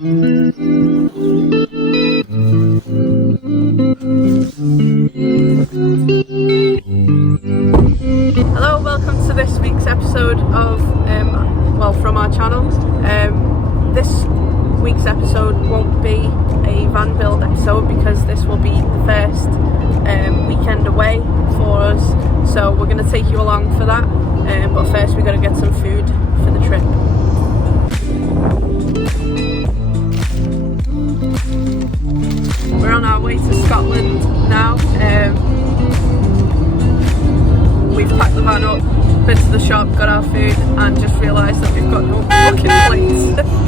Hello, welcome to this week's episode of, from our channel. This week's episode won't be a van build episode because this will be the first weekend away for us. So we're going to take you along for that, but first we've got to get some food for the trip. We're on our way to Scotland now. We've packed the van up, been to the shop, got our food and just realised that we've got no fucking plates.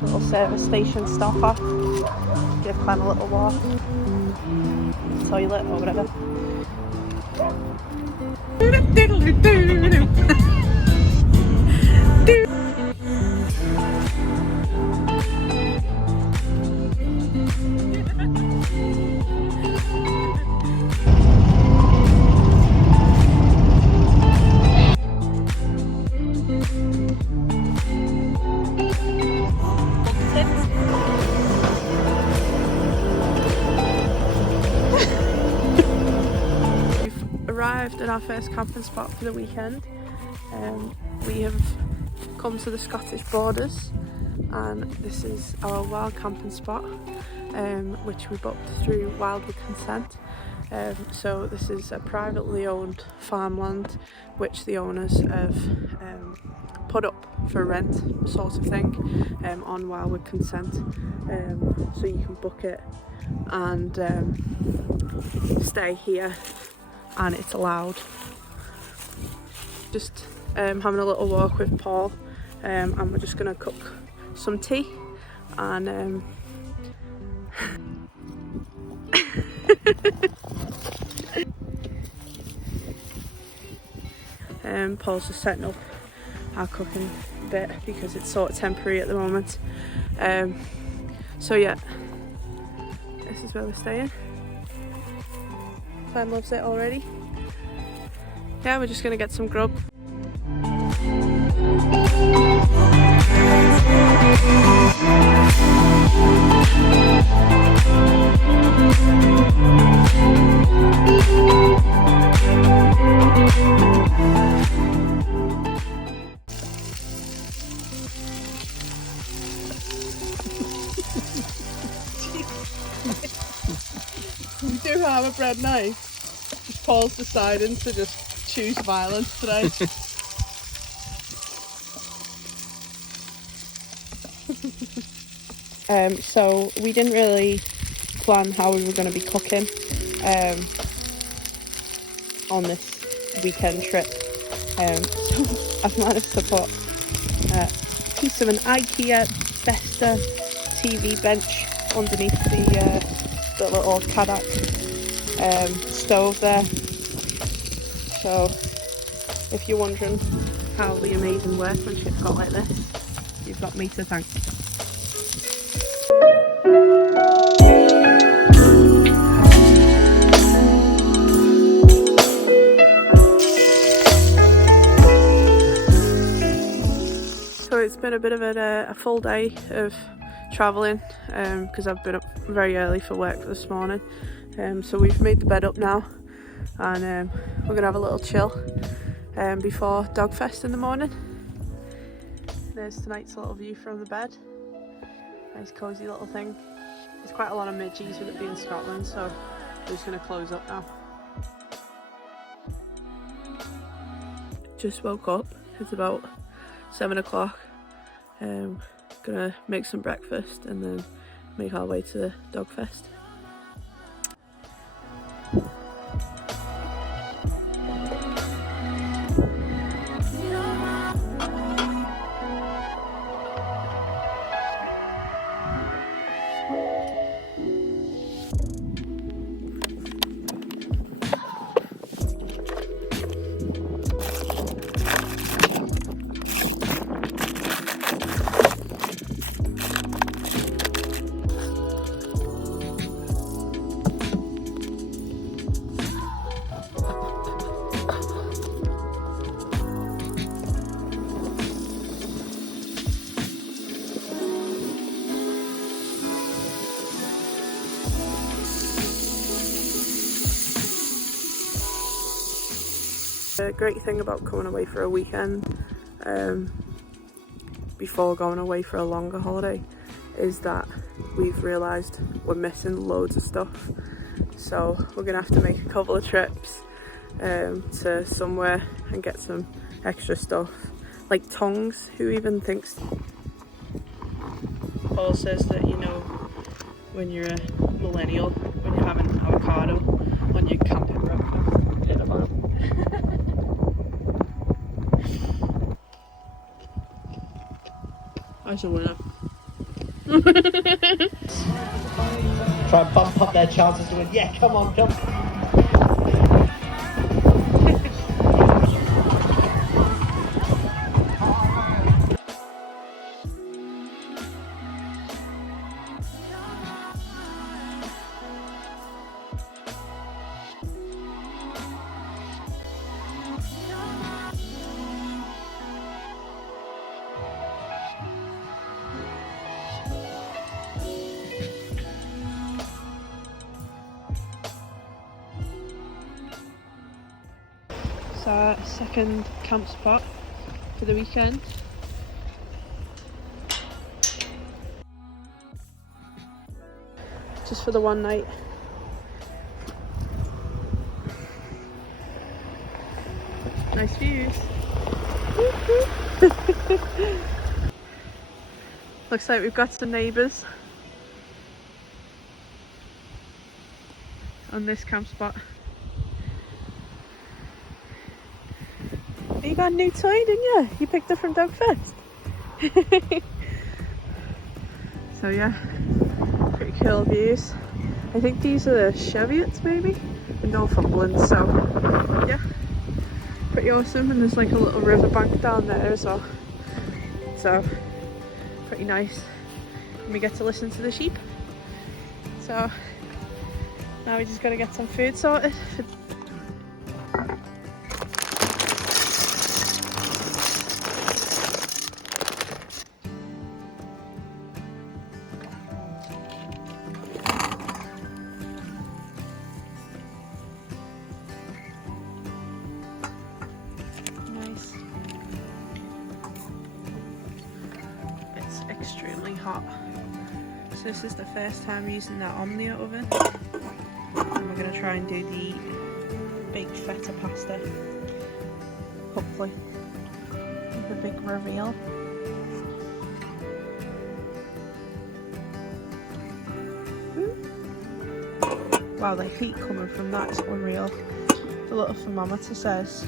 Little service station stop off, give Clem a little walk, toilet or whatever. Arrived at our first camping spot for the weekend. We have come to the Scottish borders and this is our wild camping spot, which we booked through Wild with Consent. So this is a privately owned farmland which the owners have put up for rent, sort of thing, on Wild with Consent. So you can book it and stay here, and it's allowed. Just having a little walk with Paul, and we're just gonna cook some tea and Paul's just setting up our cooking bit because it's sort of temporary at the moment. So yeah, this is where we're staying. Clem loves it already. Yeah, we're just gonna get some grub. We do have a bread knife. Paul's deciding to just choose violence today. So we didn't really plan how we were going to be cooking on this weekend trip. So I've managed to put a piece of an IKEA Vesta TV bench underneath the little Kadak stove there. So if you're wondering how the amazing workmanship got like this, you've got me to thank. So it's been a bit of a full day of travelling because I've been up very early for work this morning. So we've made the bed up now and we're gonna have a little chill before Dogfest in the morning. There's tonight's little view from the bed. Nice cosy little thing. There's quite a lot of midges with it being Scotland, so we're just going to close up now. Just woke up. It's about 7 o'clock. Gonna make some breakfast and then make our way to the dog fest. The great thing about coming away for a weekend before going away for a longer holiday is that we've realised we're missing loads of stuff, so we're gonna have to make a couple of trips to somewhere and get some extra stuff like tongs. Who even thinks? Paul says that, you know, when you're a millennial, when you're having avocado on your camping breakfast, get about. I should win it. Try and bump up their chances to win. Yeah, come on, come. It's our second camp spot for the weekend. Just for the one night. Nice views. Looks like we've got some neighbours on this camp spot. You got a new toy, didn't you? You picked it from Dog Fest. So yeah, pretty cool views. I think these are the Cheviots maybe, in Northumberland, so yeah, pretty awesome. And there's like a little riverbank down there as well, so pretty nice. And we get to listen to the sheep. So now we just got to get some food sorted. Extremely hot. So this is the first time using that Omnia oven, and we're going to try and do the baked feta pasta, hopefully with a big reveal. Wow, the heat coming from that is unreal. The little thermometer says,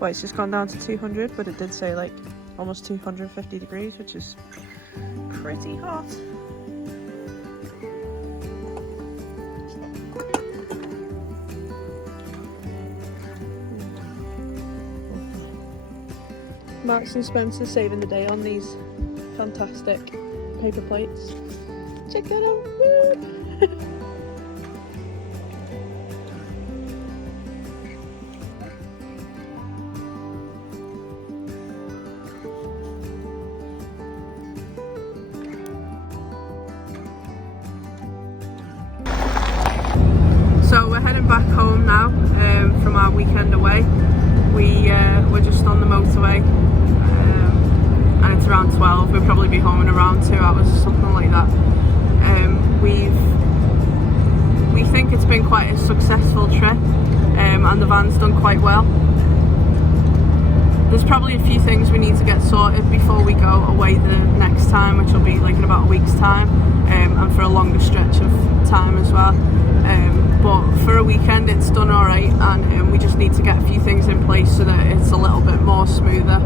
well, it's just gone down to 200, but it did say like almost 250 degrees, which is pretty hot. Marks and Spencer saving the day on these fantastic paper plates. Check that out. So we're heading back home now from our weekend away. We're just on the motorway and it's around 12. We'll probably be home in around 2 hours, something like that. We think it's been quite a successful trip, and the van's done quite well. There's probably a few things we need to get sorted before we go away the next time, which will be like in about a week's time, and for a longer stretch of time as well. But for a weekend it's done alright, and we just need to get a few things in place so that it's a little bit more smoother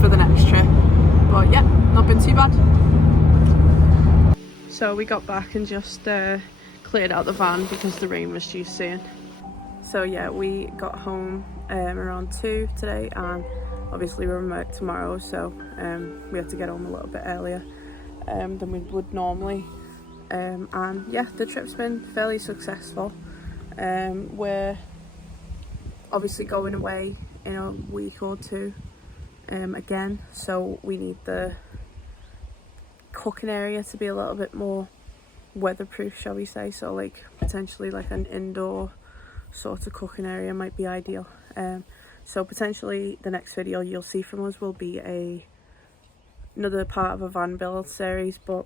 for the next trip. But yeah, not been too bad. So we got back and just cleared out the van because the rain was due soon. So yeah, we got home around 2 today, and obviously we're remote tomorrow, so we had to get home a little bit earlier than we would normally. And yeah, the trip's been fairly successful. We're obviously going away in a week or two again, so we need the cooking area to be a little bit more weatherproof, shall we say. So like potentially like an indoor sort of cooking area might be ideal. So potentially the next video you'll see from us will be another part of a van build series, but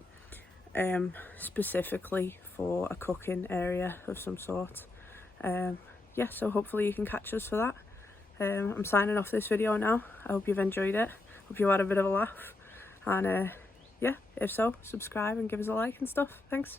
specifically for a cooking area of some sort. Yeah, so hopefully you can catch us for that. I'm signing off this video now. I hope you've enjoyed it. Hope you had a bit of a laugh, and yeah, if so, subscribe and give us a like and stuff. Thanks.